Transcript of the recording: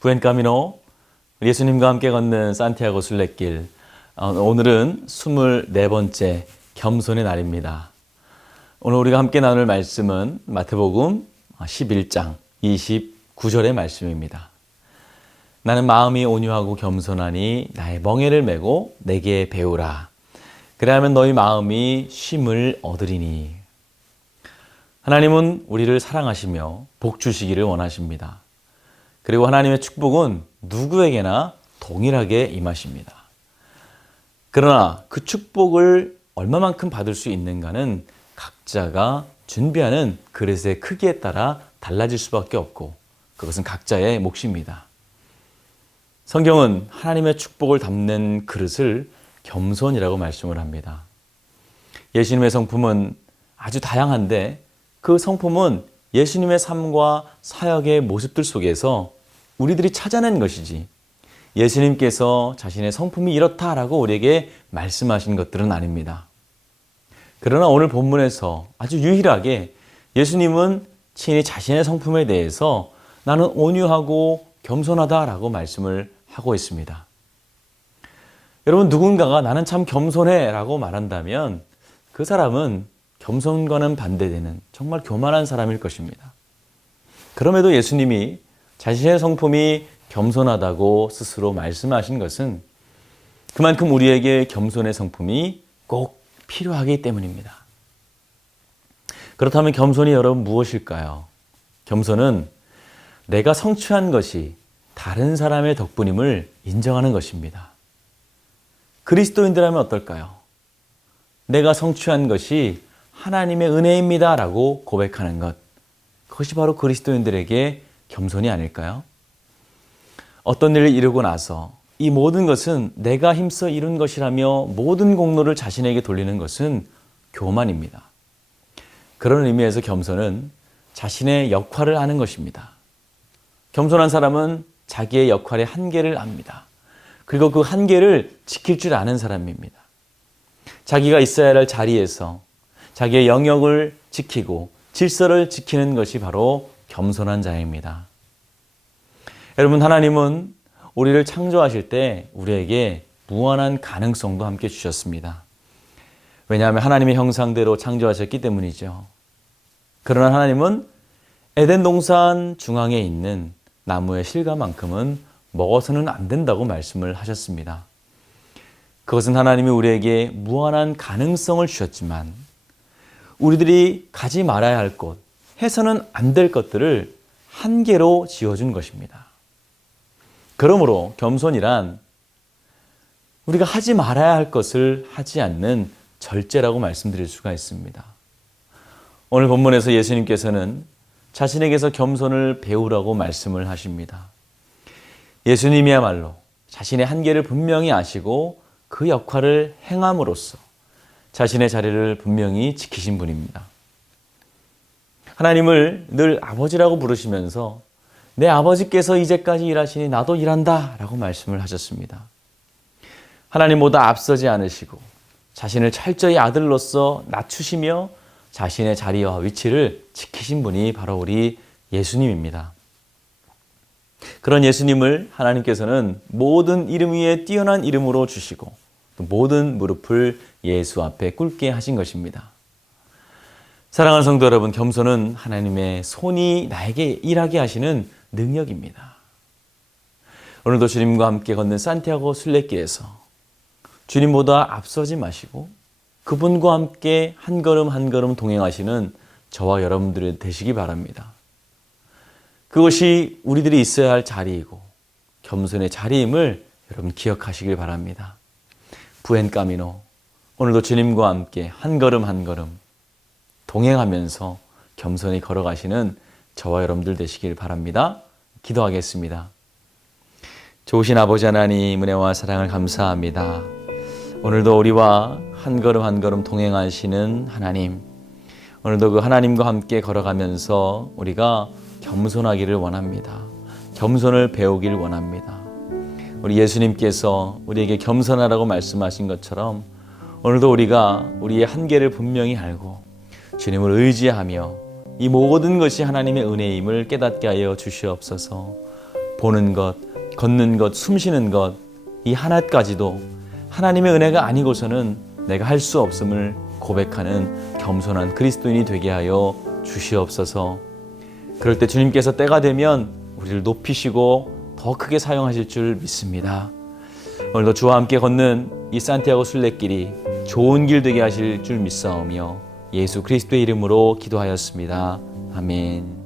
부엔 카미노, 예수님과 함께 걷는 산티아고 순례길. 오늘은 24번째 겸손의 날입니다. 오늘 우리가 함께 나눌 말씀은 마태복음 11장 29절의 말씀입니다. 나는 마음이 온유하고 겸손하니 나의 멍에를 메고 내게 배우라. 그래야면 너희 마음이 쉼을 얻으리니. 하나님은 우리를 사랑하시며 복 주시기를 원하십니다. 그리고 하나님의 축복은 누구에게나 동일하게 임하십니다. 그러나 그 축복을 얼마만큼 받을 수 있는가는 각자가 준비하는 그릇의 크기에 따라 달라질 수밖에 없고 그것은 각자의 몫입니다. 성경은 하나님의 축복을 담는 그릇을 겸손이라고 말씀을 합니다. 예수님의 성품은 아주 다양한데 그 성품은 예수님의 삶과 사역의 모습들 속에서 우리들이 찾아낸 것이지 예수님께서 자신의 성품이 이렇다라고 우리에게 말씀하신 것들은 아닙니다. 그러나 오늘 본문에서 아주 유일하게 예수님은 친히 자신의 성품에 대해서 나는 온유하고 겸손하다라고 말씀을 하고 있습니다. 여러분, 누군가가 나는 참 겸손해 라고 말한다면 그 사람은 겸손과는 반대되는 정말 교만한 사람일 것입니다. 그럼에도 예수님이 자신의 성품이 겸손하다고 스스로 말씀하신 것은 그만큼 우리에게 겸손의 성품이 꼭 필요하기 때문입니다. 그렇다면 겸손이 여러분 무엇일까요? 겸손은 내가 성취한 것이 다른 사람의 덕분임을 인정하는 것입니다. 그리스도인들이라면 어떨까요? 내가 성취한 것이 하나님의 은혜입니다 라고 고백하는 것, 그것이 바로 그리스도인들에게 겸손이 아닐까요? 어떤 일을 이루고 나서 이 모든 것은 내가 힘써 이룬 것이라며 모든 공로를 자신에게 돌리는 것은 교만입니다. 그런 의미에서 겸손은 자신의 역할을 아는 것입니다. 겸손한 사람은 자기의 역할의 한계를 압니다. 그리고 그 한계를 지킬 줄 아는 사람입니다. 자기가 있어야 할 자리에서 자기의 영역을 지키고 질서를 지키는 것이 바로 겸손한 자입니다. 여러분, 하나님은 우리를 창조하실 때 우리에게 무한한 가능성도 함께 주셨습니다. 왜냐하면 하나님의 형상대로 창조하셨기 때문이죠. 그러나 하나님은 에덴 동산 중앙에 있는 나무의 실과만큼은 먹어서는 안 된다고 말씀을 하셨습니다. 그것은 하나님이 우리에게 무한한 가능성을 주셨지만 우리들이 가지 말아야 할 곳, 해서는 안 될 것들을 한계로 지어준 것입니다. 그러므로 겸손이란 우리가 하지 말아야 할 것을 하지 않는 절제라고 말씀드릴 수가 있습니다. 오늘 본문에서 예수님께서는 자신에게서 겸손을 배우라고 말씀을 하십니다. 예수님이야말로 자신의 한계를 분명히 아시고 그 역할을 행함으로써 자신의 자리를 분명히 지키신 분입니다. 하나님을 늘 아버지라고 부르시면서 내 아버지께서 이제까지 일하시니 나도 일한다 라고 말씀을 하셨습니다. 하나님보다 앞서지 않으시고 자신을 철저히 아들로서 낮추시며 자신의 자리와 위치를 지키신 분이 바로 우리 예수님입니다. 그런 예수님을 하나님께서는 모든 이름 위에 뛰어난 이름으로 주시고 또 모든 무릎을 예수 앞에 꿇게 하신 것입니다. 사랑하는 성도 여러분, 겸손은 하나님의 손이 나에게 일하게 하시는 능력입니다. 오늘도 주님과 함께 걷는 산티아고 순례길에서 주님보다 앞서지 마시고 그분과 함께 한 걸음 한 걸음 동행하시는 저와 여러분들이 되시기 바랍니다. 그것이 우리들이 있어야 할 자리이고 겸손의 자리임을 여러분 기억하시길 바랍니다. 부엔 카미노, 오늘도 주님과 함께 한 걸음 한 걸음 동행하면서 겸손히 걸어가시는 저와 여러분들 되시길 바랍니다. 기도하겠습니다. 좋으신 아버지 하나님, 은혜와 사랑을 감사합니다. 오늘도 우리와 한 걸음 한 걸음 동행하시는 하나님, 오늘도 그 하나님과 함께 걸어가면서 우리가 겸손하기를 원합니다. 겸손을 배우길 원합니다. 우리 예수님께서 우리에게 겸손하라고 말씀하신 것처럼 오늘도 우리가 우리의 한계를 분명히 알고 주님을 의지하며 이 모든 것이 하나님의 은혜임을 깨닫게 하여 주시옵소서. 보는 것, 걷는 것, 숨쉬는 것, 이 하나까지도 하나님의 은혜가 아니고서는 내가 할 수 없음을 고백하는 겸손한 그리스도인이 되게 하여 주시옵소서. 그럴 때 주님께서 때가 되면 우리를 높이시고 더 크게 사용하실 줄 믿습니다. 오늘도 주와 함께 걷는 이 산티아고 순례길이 좋은 길 되게 하실 줄 믿사오며 예수 그리스도의 이름으로 기도하였습니다. 아멘.